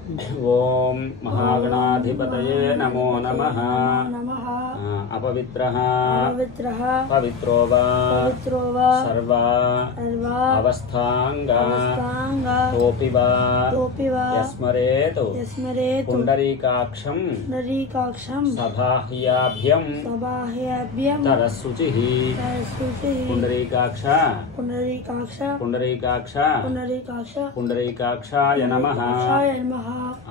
ओम महागणाधिपतये नमो नमः। अपवित्रः पवित्रो वा सर्वा अवस्थांगा तोपि वा यस्मरेतु पुंडरीकाक्षं सबाह्याभ्यं तरस्सुचिः। पुंडरीकाक्षाय नमः।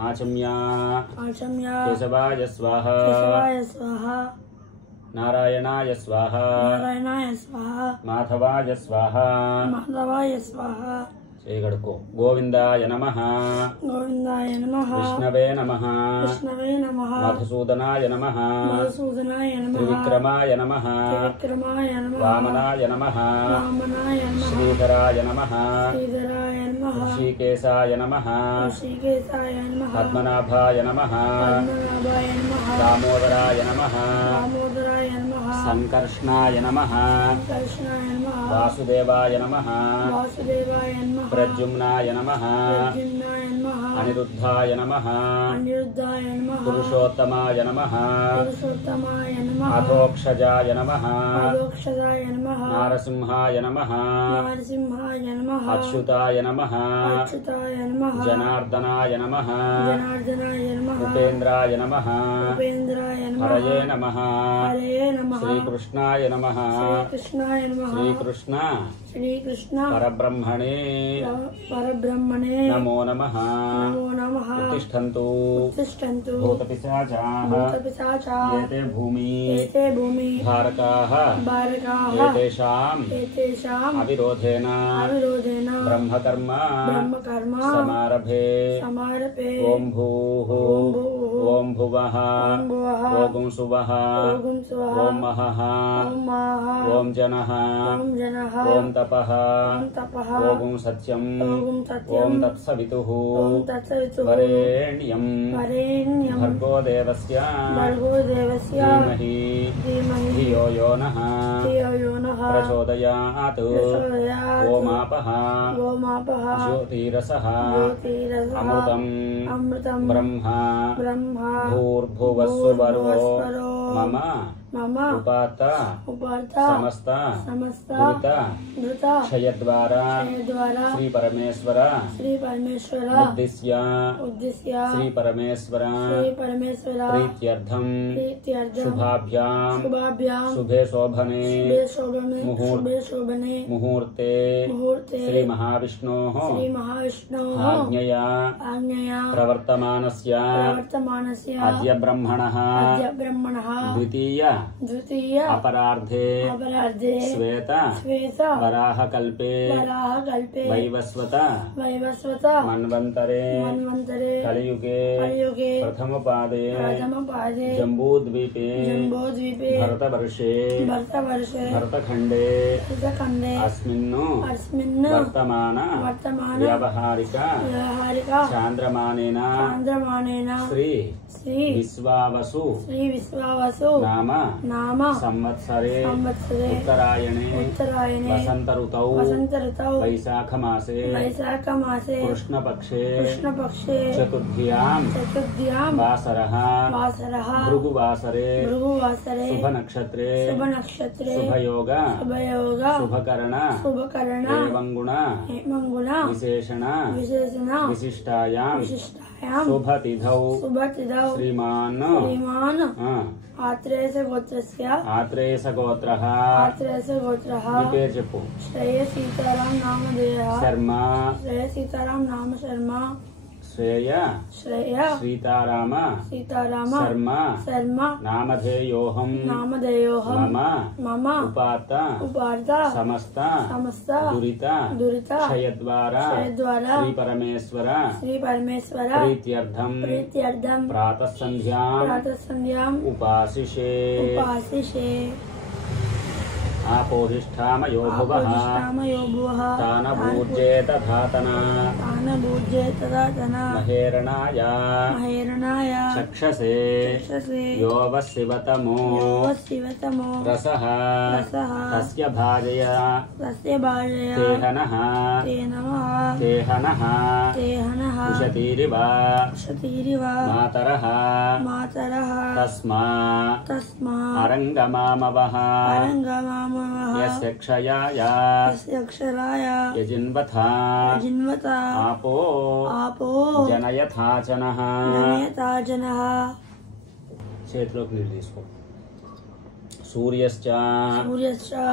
आचम्या केशवाय स्वाहा नारायणाय स्वाहा माधवाय स्वाहा श्रीगढ़को गोविंदाय नमः। विष्णवे नमः। मधुसूदनाय नमः। त्रिविक्रमाय नमः। वामनाय नमः। श्रीधराय नमः। ऋषिकेशाय नमः। पद्मनाभाय नमः। दामोदराय नमः। संकर्षणाय नमः। वासुदेवाय नमः। प्रद्युम्नाय नमः। अनिरुद्धाय नमः। पुरुषोत्तमाय नमः। अधोक्षजाय नमः। नारसिंहाय नमः। अच्युताय नमः। जनार्दनाय नमः। उपेन्द्राय नमः। हरये नमः। श्रीकृष्णाय नमः। श्रीकृष्ण परब्रह्मणे नमो नमः। उत्तिष्ठन्तु भूतपिशाचाः एते भूमि धारकाः एतेषाम् अविरोधेन ब्रह्मकर्म समारभे। ओम भूः ओम भुवः ओम सुवः ओम महः ओम जनः ओम तपः ओम सत्यम् ओम तत्सवितुः वरेण्यं भर्गो देवस्य धीमहि धियो यो नः प्रचोदयात्। ओमापः ज्योतिरसः अमृतं ब्रह्मा भूर्भुवस्सुवरो मम उपात्त समस्त दुरित क्षयद्वारा श्री परमेश्वर उद्दिश्य श्री परमेश्वर प्रीत्यर्थं शुभाभ्यां शुभे शोभने मुहूर्ते श्री महाविष्णोः आज्ञया प्रवर्तमानस्य अद्य ब्रह्मणः द्वितीय अपरार्धे श्वेत वराहकल्पे वैवस्वत मन्वन्तरे कलियुगे प्रथमपादे जम्बूद्वीपे भरतवर्षे भरतखण्डे अस्मिन् वर्तमान व्यावहारिक चान्द्रमानेन श्री विश्वावसु नाम संवत्सरे उत्तरायणे वसंत ऋतौ वैशाखमासे कृष्णपक्षे चतुर्थ्यां वासरः भृगुवासरे शुभनक्षत्रे शुभयोग शुभकरण एवं गुण विशेषण विशिष्टायां शुभतिथौ श्रीमान् आत्रेयस गोत्रः నీ పేరు చెప్పు. శ్రేయ సీతారాం నామ శర్మ శ్రేయ సీతారామ శర్మ నామధేయోహం మమ ఉపాత్త సమస్త దురిత క్షయద్వారా శ్రీ పరమేశ్వర ప్రీత్యర్థం ప్రాతః సంధ్యాం ఉపాసిషే. आपोहिष्ठामयो भुवः तानभूज्येत धातना महेरणाय चक्षसे यो वशिवतमो रसः तस्य भाजय तेहनः उशतीरिव मातरः तस्मा अरंगमामवः यस्य क्षयाय यजिन्वथा आपो जनयथाचनः చేతిలోకి నీళ్ళు తీసుకో सूर्यश्च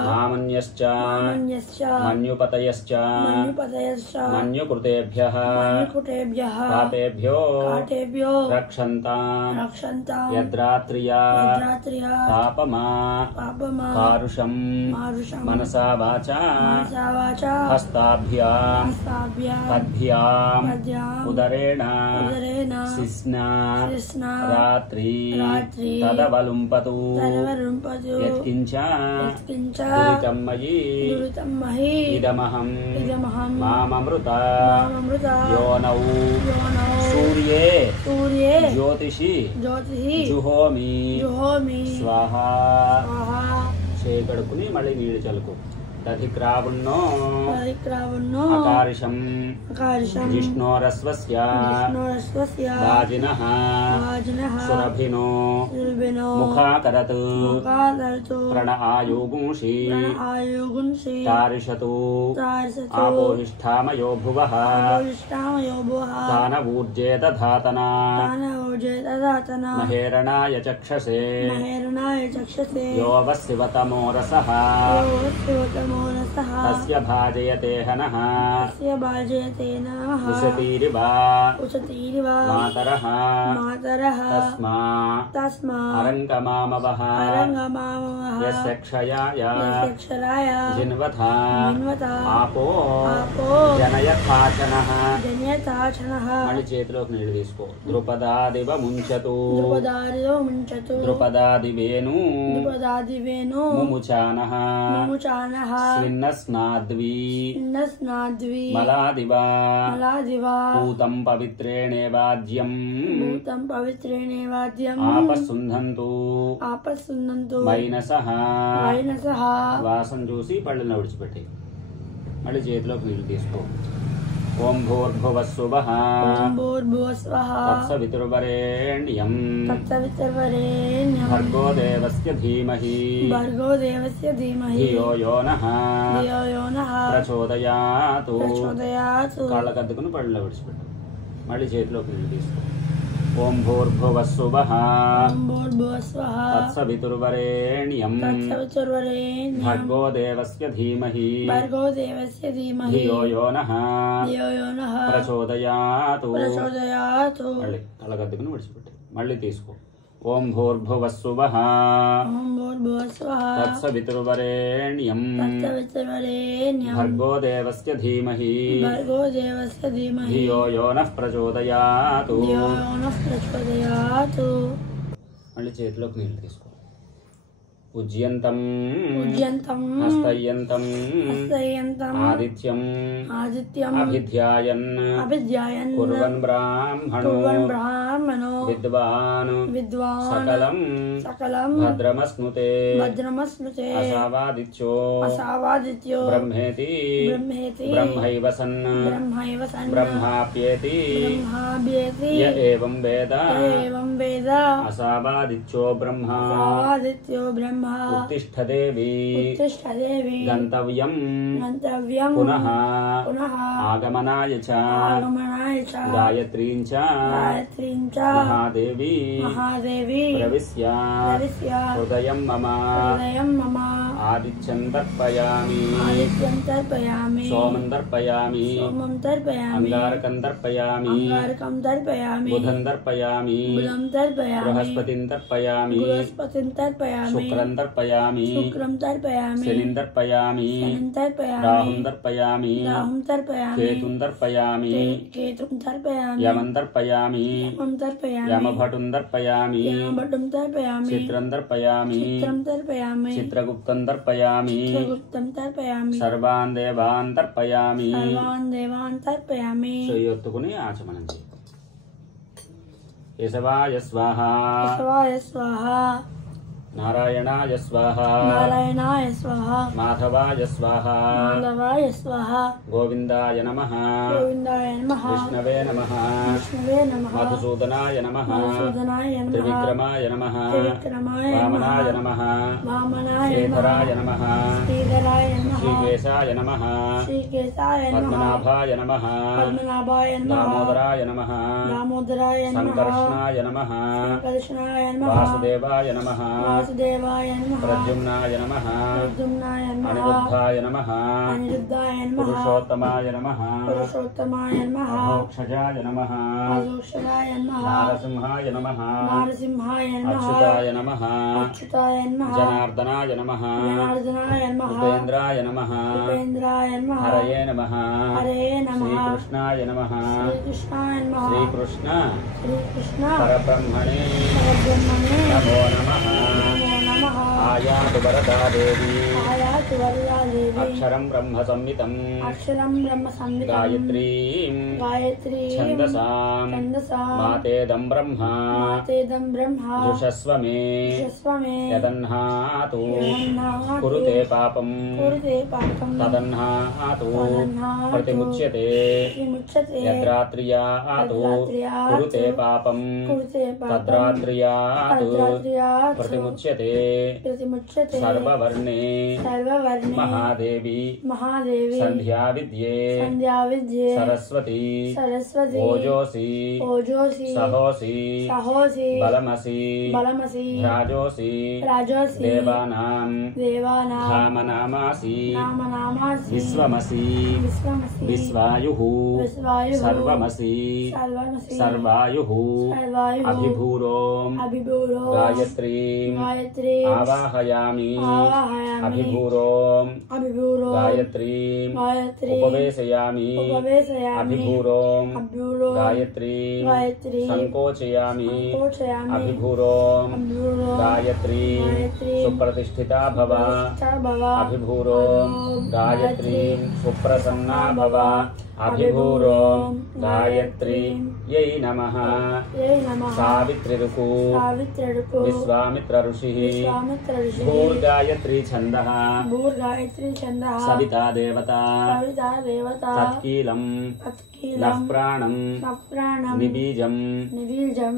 मामन्यश्च मन्युपतयश्च मन्युकृतेभ्यः काटेभ्यो रक्षन्ताम् यद्रात्र्या तापमा कारुषं मनसा वाचा हस्ताभ्यां पद्भ्याम् उदरेण शिस्ना रात्रि तदवलुम्पतु यत्किंच दुरितं मयि इदमहं माममृता योनौ सूर्ये ज्योतिषि जुहोमि स्वाहा చేకడుకుని మళ్ళీ నీళ్ళు చల్లుకో దధిక్రావున్నో అకారిషం జిష్ణోరస్వస్య వాజినః సురభినో ముఖాకరత్ ప్రణః ఆయుగుంషి తారిషతు ఆపోహిష్ఠామయో భువః తానవూర్జేత ధాతనా మహేరణాయ చక్షసే యో వశివతమో రసః तस्य भाजयते हनः उशतीरिव मातरः तस्मा अरंगमामवः यस्य क्षयाय जिन्वथा आपो जनयथाचनः మళ్ళీ చేతిలోకి నీళ్ళు తీసుకో ద్రుపదాదివ ముంచతు ద్రుపదాదివేను ముముచానః స్విన్నస్నాద్వి మలాదివ పూతం పవిత్రేణేవాజ్యం ఆపస్సుంధంతు మైనసః వాసన చూసి పళ్ళని విడిచిపెట్టి మళ్ళీ చేతిలోకి నీళ్ళు తీసుకో ఓం భూర్భువస్సువః తత్సవితుర్వరేణ్యం భర్గో దేవస్య ధీమహి ధియో యో నః ప్రచోదయాతు కాళ్ళకద్దుకుని పళ్ళలో విడిచిపెట్టు మళ్ళీ చేతిలోకి నీళ్ళు తీసుకో ఓం భూర్భువస్సువః తత్సవితుర్వరేణ్యం భర్గో దేవస్య ధీమహి ధియో యో నః ప్రచోదయాతు మళ్ళీ కాళ్ళకద్దుకుని విడిచిపెట్టు మళ్ళీ తీసుకో ఓం భూర్భువస్సువః తత్సవితుర్వరేణ్యం భర్గో దేవస్య ధీమహి ధియో యో నః ప్రచోదయాతు మళ్ళీ చేతిలోకి నీళ్ళు తీసుకో ఉజ్యంతం హస్తయంతం ఆదిత్యం అభిధ్యాయన్ కుర్వన్ బ్రాహ్మణో విద్వాన్ సకలం భద్రమస్నుతే అసావాదిత్యో బ్రహ్మేతి బ్రహ్మైవ సన్ బ్రహ్మాప్యేతి య ఏవం వేద అసావాదిత్యో బ్రహ్మ उत्तिष्ठदेवी गन्तव्यं पुनः आगमनाय च गायत्रीं च महादेवी प्रविश्य हृदयं मम आदित्यं तर्पयामि सोमं तर्पयामि अंगारकं तर्पयामि बुधं तर्पयामि बृहस्पतिं तर्पयामि शुक्रं तर्पयामि शनिं तर्पयामि राहुं तर्पयामि केतुं तर्पयामि यमं तर्पयामि यमभटुं तर्पयामि चित्रं तर्पयामि चित्रगुप्तं तर्पयामि सर्वान् देवान् तर्पयामि एत्तुकुनि आचमनं चेयि केशवाय स्वाहा नारायणाय स्वाहा माधवाय स्वाहा गोविंदाय नमः विष्णवे नमः मधुसूदनाय नमः त्रिविक्रमाय नमः वामनाय नमः श्रीधराय नमः श्रीकेशाय नमः पद्मनाभाय नमः दामोदराय नमः संकर्षणाय नमः वासुदेवाय नमः प्रद्युम्नाय नमः अनिरुद्धाय नमः पुरुषोत्तमाय नमः अधोक्षजाय नमः नारसिंहाय नमः अच्युताय नमः जनार्दनाय नमः उपेन्द्राय नमः हरये नमः श्रीकृष्णाय नमः श्रीकृष्ण परब्रह्मणे नमो नमः आयातु वरदा देवी अक्षरं ब्रह्म संहितं गायत्रीं छन्दसां मातेदं ब्रह्मा जुषस्व मे यदह्नातु कुरुते पापं तदह्नातु प्रतिमुच्यते यद्रात्र्यातु कुरुते पापं तद्रात्र्यातु प्रतिमुच्यते सर्ववर्णे महादेवी संध्या विद्ये सरस्वती ओजोसी सहोसी बलमसी राजोसी देवानां धामनामासी विश्वमसी विश्वायुः सर्वमसी सर्वायुः अभिभूरों गायत्रीं आवाहयामि अभिभूरों गायत्रीं उपवेशयामि अभिभूरों गायत्रीं संकोचयामि अभिभूरों गायत्रीं सुप्रतिष्ठिता भव अभिभूरों गायत्रीं सुप्रसन्ना भव अभिभूरों गायत्रीं यै नमः सावित्रीरुकु विश्वामित्र ऋषिः भूर्गायत्री छन्दः सविता देवता तत्कीलं नः प्राणं निबीजं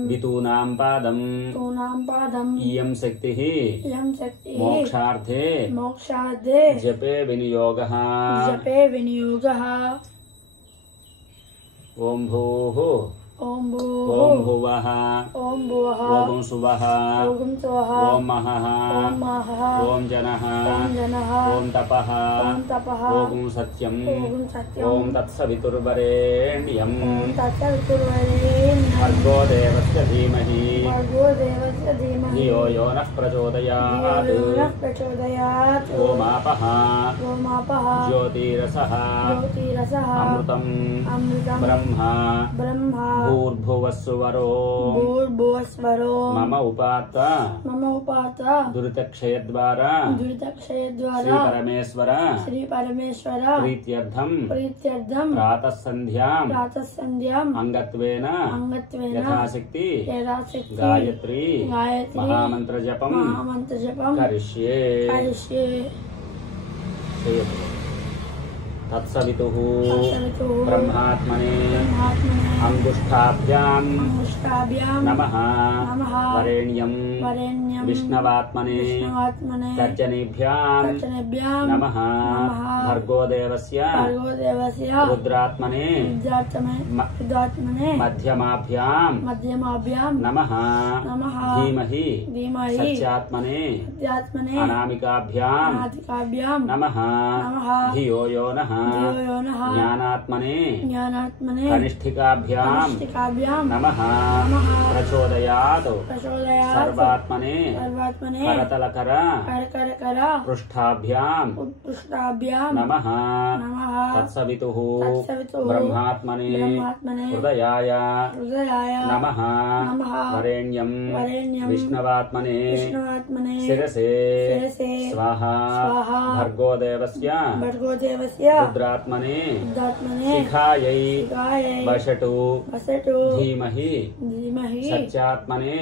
वितूनां पादं इयं शक्तिः मोक्षार्थे जपे विनियोगः ओम भूः ओम भुवः ओम सुवः ओम महः ओम जनः ओम तपः ओम सत्यं ओम तत्सवितुर्वरेण्यं भर्गो देवस्य धीमहि धियो यो नः प्रचोदयात् ओमापः ज्योतिरसः अमृतं ब्रह्मा भूर्भुवस्वरो मम उपात दुरितक्षयद्वारा श्री परमेश्वर प्रीत्यर्थं प्रातः संध्याम् अंगत्वेन यथाशक्ति गायत्री महामंत्र जपं करिष्ये तत्सवितुः ब्रह्मात्मने अंगुष्ठाभ्यां नमः वरेण्यं विष्णवात्मने तर्जनीभ्यां नमः भर्गोदेवस्य रुद्रात्मने मध्यमाभ्यां नमः धीमहि सत्यात्मने अनामिकाभ्यां नमः धियो यो नः జ్ఞానాత్మనే కనిష్ఠికాభ్యాం నమః ప్రచోదయాత్ సర్వాత్మనే కరతలకర పృష్ఠాభ్యాం నమః తత్సవితుః బ్రహ్మాత్మనే హృదయాయ నమః వరేణ్యం విష్ణవాత్మనే శిరసే స్వాహా భర్గోదేవస్య రుద్రాత్మనే శిఖాయై వషటు ధీమహి సత్యాత్మనే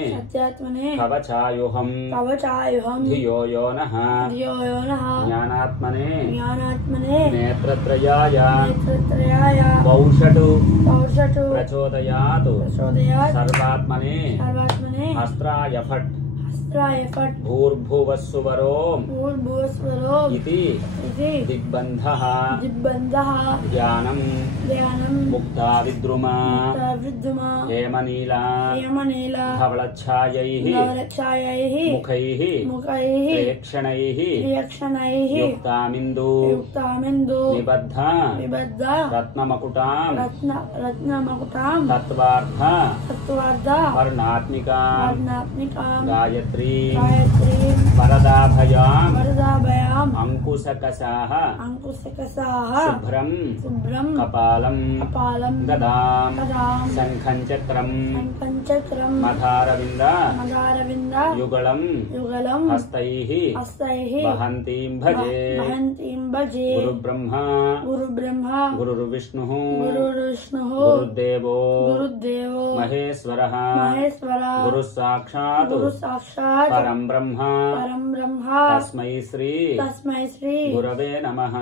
కవచాయుహం ధియో యో నః జ్ఞానాత్మనే నేత్రత్రయాయ వౌషటు ప్రచోదయాత్ సర్వాత్మనే హస్త్రాయ ఫట్ భూర్భువస్సువరో ఇతి దిగ్బంధః ధ్యానం ముక్తా విద్రుమా హేమనీలా ధవళఛాయైః ముఖైః ప్రేక్షణైః యుక్తామిందు నిబద్ధ రత్నమకుటాం తత్వార్థ వర్ణాత్మికాం గాయత్రీ వరదాభయాం అంకుశకశాః శుభ్రం కపాలం దదాం శంఖం చక్రం మధారవింద యుగళం హస్తైః వహంతీం భజే గురుబ్రహ్మ గురుర్విష్ణుః గురుర్దేవో మహేశ్వరః గురుస్సాక్షాత్ పరం బ్రహ్మ తస్మై శ్రీ గురవే నమః.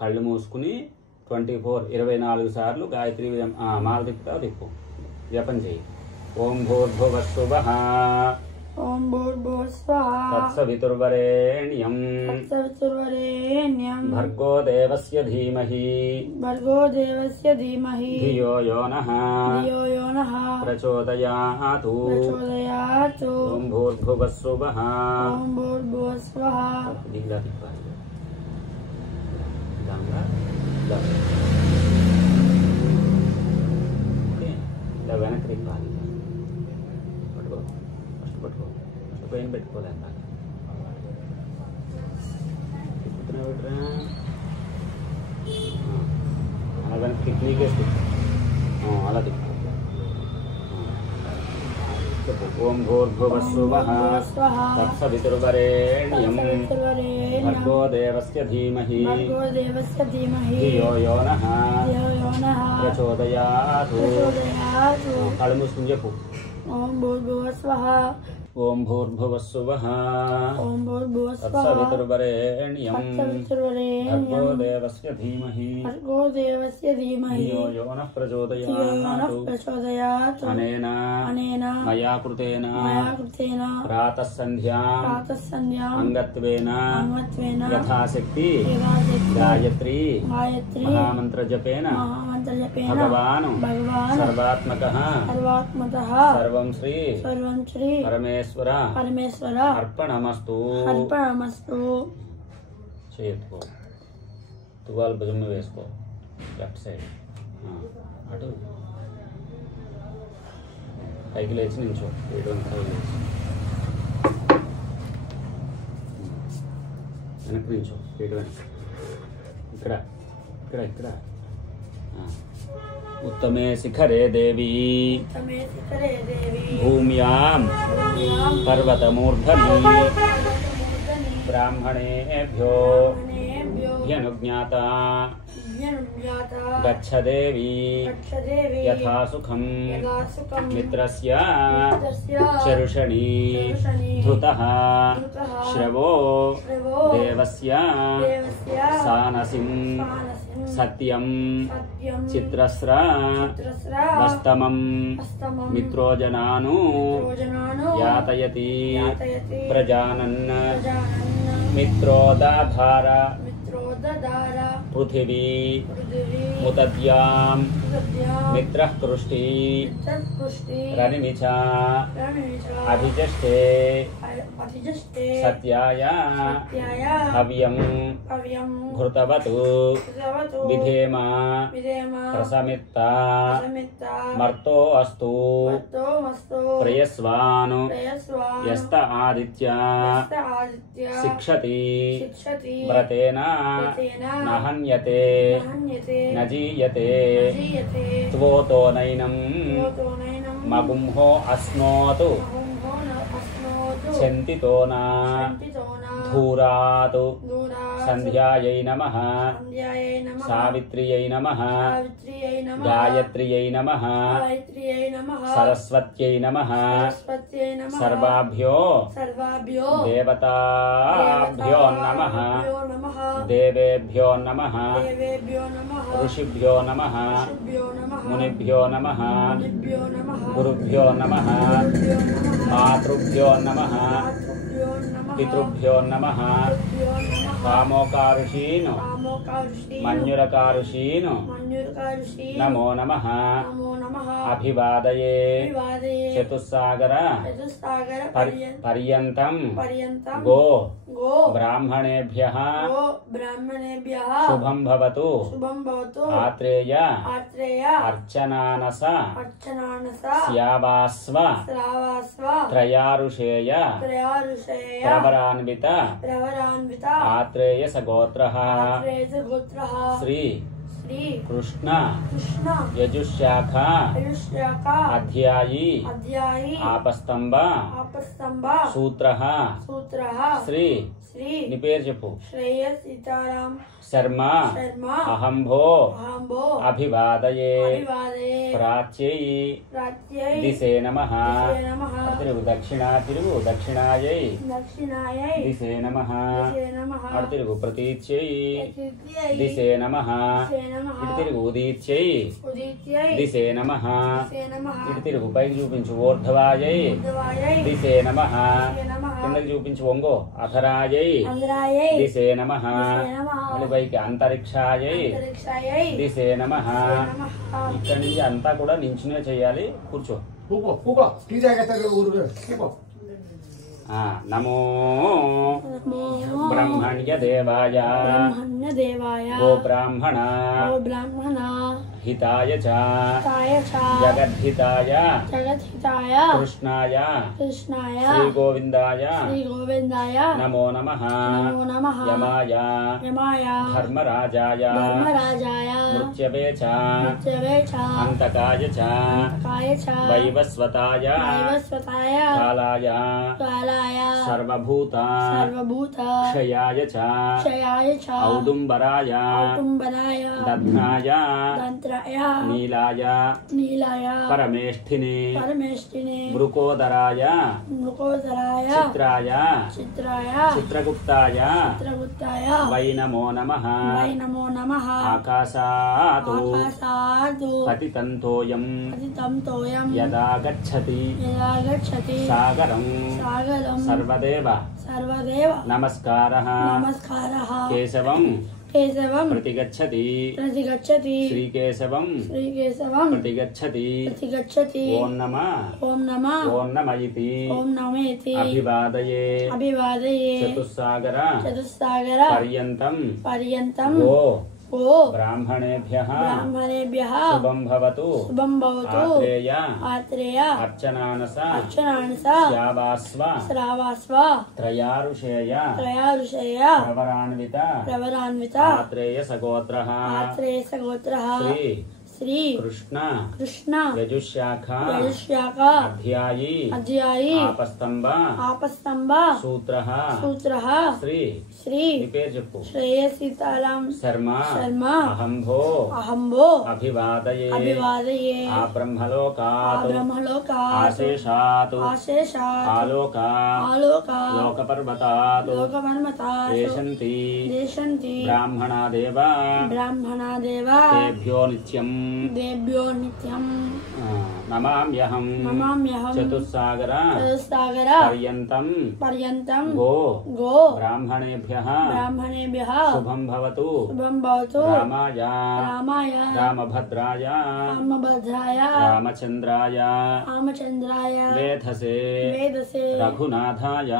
కళ్ళు మూసుకుని 24 సార్లు గాయత్రి మాల తిప్పుతావు తిప్పు జపం చేయి. ఓం భూర్భువస్సువః తత్సవితుర్వరేణ్యం భర్గో దేవస్య ధీమహి ధియో యో నః ప్రచోదయాత్. ఓం భూర్భువస్సువః దిగ్లా తిప్పాలి. ఇలా వెనక్కి తిప్పాలి. పైన పెట్టుకోలే అలా కిడ్నీకే తిప్పు. అలా తిప్పు. ఓం భూర్భువస్సువః తత్సవితుర్వరేణ్యం భర్గో దేవస్య ధీమహి ధియో యో నః ప్రచోదయాత్. కళ్ళు మూసుకుని చెప్పు. ఓం భూర్భువస్సువః తత్సవితుర్వరేణ్యం భర్గో దేవస్య ధీమహి ధియో యో నః ప్రచోదయాత్. అనేన మయా కృతేన ప్రాతః సంధ్యాం అంగత్వేన యథాశక్తి గాయత్రీ మహామంత్రజపేన భగవాన్ సర్వాత్మకః సర్వం శ్రీ పరమేశ్వర అర్పణమస్తు. చేయొద్దుకో. తువాలు భుజం మీద వేసుకో. లెఫ్ట్ సైడ్ అటు పైకి లేచి నించో. వెనక్కి నించో. ఇక్కడ ఇక్కడ ఇక్కడ उत्तमे शिखरे देवी भूम्यां पर्वतमूर्धनि ब्राह्मणेभ्यो ह्यनुज्ञाता गच्छ देवी यथा सुखं मित्रस्य चरुषणी धृतः श्रवो देवस्य सानसिं सत्यं चित्रस्र वस्तमं मित्रोजनानु यातयति प्रजानन् मित्रोदाधार पृथिवी मुतद्यां मित्रः कृष्टि रनिमिचा अभिजष्टे सत्याय हव्यं घृतवतु विधेम प्रसमित्ता मर्तो अस्तु प्रयस्वान् यस्त आदित्य शिक्षति व्रतेन न हन्यते न जीयते त्वोतो नैनं मगुंहो अस्नोतु चिन्तितो न धूरातु संध्यायै नमः सावित्र्यै नमः गायत्र्यै नमः सरस्वत्यै नमः सर्वाभ्यो देवताभ्यो नमः देवेभ्यो नमः ऋषिभ्यो नमः मुनिभ्यो नमः गुरुभ्यो नमः मातृभ्यो नमः पितृभ्यो नमः कामोकारुषीन् मन्युरकारुषीन् नमो नमः अभिवादये चतुस्सागर पर्यन्तं गो ब्राह्मणेभ्यः शुभं भवतु आत्रेय अर्चनानस स्यावास्व त्रयारुषेय प्रवरान्वित आत्रेय सगोत्रः श्री कृष्ण यजुशाखा अध्यायी आपस्तंभ सूत्रः श्री नी पेर चेप्पु शर्मा अहंभो अभिवादये प्राच्यै दिशे नमः तिरुगु दक्षिणा तिरुगु दक्षिणायै दिशे नमः तिरुगु प्रतीच्यै दिशे नमः तिरुगु उदीच्यै दिशे नमः तिरुगु पैकी చూపించు ఊర్ధ్వాయై दिशे नमः కిందకి చూపించు వంగో అధరాయై दिशे नमः పైకి అంతరిక్షాయై दिशे नमः ఇక్కడి నుంచి అంతా కూడా నించునే చేయాలి కూర్చో नमो ब्रह्मण्य देवाय गो ब्राह्मण हिताय च जगद्हिताय कृष्णाय श्री गोविंदाय नमो नमः यमाय धर्मराजाय मृत्यवे च अंतकाय च वैवस्वताय कालाय सर्वभूत क्षयाय च औदुम्बराय दध्नाय नीलाय परमेष्ठिने मृकोदराय चित्राय चित्रगुप्ताय वै नमो नमः आकाशात् पतितन्तोऽयं यदा गच्छति सागरं सर्वदेव नमस्कारः केशवं प्रतिगच्छति श्रीकेशवं प्रतिगच्छति ओम नमः इति अभिवादये चतुस्सागर पर्यन्तं गो ब्राह्मणेभ्यः शुभं भवतु आत्रेय अर्चनानस स्यावास्व त्रयारुषेय प्रवरान्वित आत्रेय सगोत्रः श्री कृष्ण यजुशाखा अध्यायी आपस्तंभ सूत्रः श्री पेर चेप्पु शर्मा अहंभो अभिवादये ब्रह्मलोकात् आशेषात् आलोकात् लोकपर्वतात् देशन्ति ब्राह्मणादेव तेभ्यो नित्यम् నమామ్యహం చతుస్సాగర పర్యంతం గో బ్రాహ్మణేభ్యః శుభం భవతు రామాయ రామభద్రాయ రామచంద్రాయ వేధసే రఘునాథాయ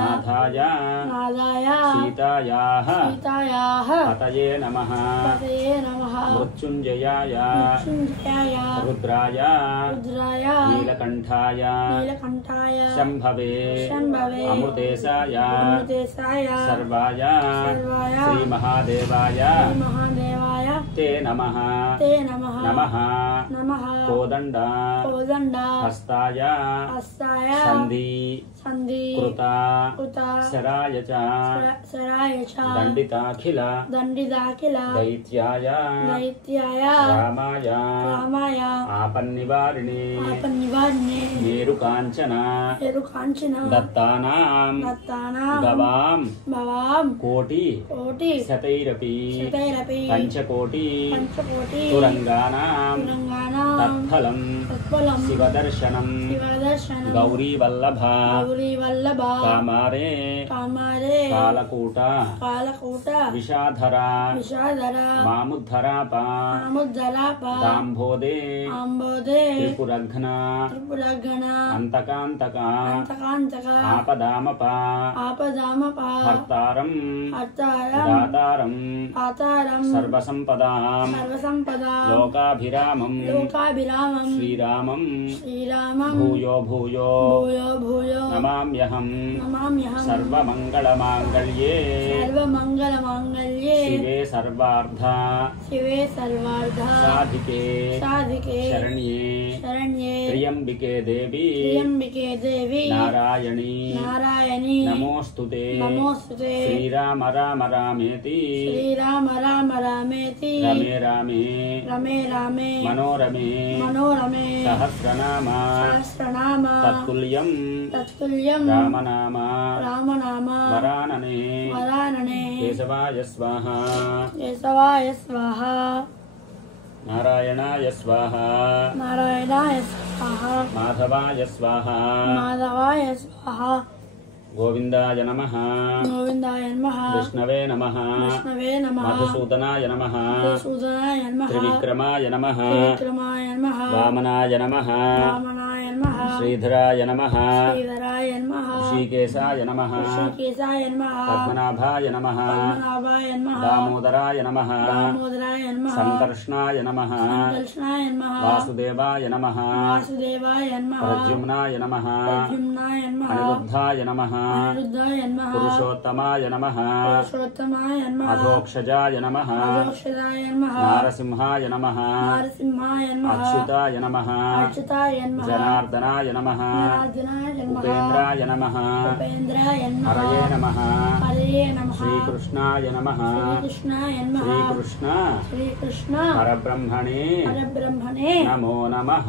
నాథాయ సీతాయాః పతయే నమః మృత్యుంజయాయ రుద్రాయ నీలకంఠాయ శంభవే అమృతేశాయ సర్వాయ శ్రీమహాదేవాయ తే నమః కోదండ హస్తాయ సంధి కృత శరాయ చ దండితాఖిల దైత్యాయ రామాయ ఆపన్నివారిణి మేరుకాంచన దత్తానాం గవాం కోటి శతైరపి పంచకోటి తురంగానాం తత్ఫలం శివదర్శనం గౌరీవల్లభ కామారే కాలకూట విషాధర మాముద్ధరాప దాంభోదే త్రిపురఘ్న అంతకాంతక ఆపదామప హర్తారం దాతారం సర్వసంపదాం లోకాభిరామం శ్రీరామం భూయో భూయో నమామ్యహం సర్వమంగళమాంగళ్యే శివే సర్వార్థ సాధికే శరణ్యే త్ర్యంబికే దేవి నారాయణీ నమోస్తుతే శ్రీరామ రామ రామేతి రమే రామే మనోరమే సహస్రనామ తత్తుల్యం రామనామ వరాననే కేశవాయ స్వాహా నారాయణాయ స్వాహా మాధవాయ స్వాహా గోవిందాయ నమః విష్ణవే నమః మధుసూదనాయ నమః త్రివిక్రమాయ నమః వామనాయ నమః శ్రీధరాయ నమః ఋషికేశాయ నమః పద్మనాభాయ నమః దామోదరాయ నమః సంకర్షణాయ నమః వాసుదేవాయ నమః ప్రద్యుమ్నాయ నమః అనిరుద్ధాయ నమః పురుషోత్తమాయ నమః అధోక్షజాయ నమః నారసింహాయ నమః అచ్యుతాయ నమః జనార్దనాయ నమః ఉపేంద్రాయ నమః హరయే నమః శ్రీకృష్ణాయ నమః శ్రీకృష్ణ పరబ్రహ్మణే నమో నమః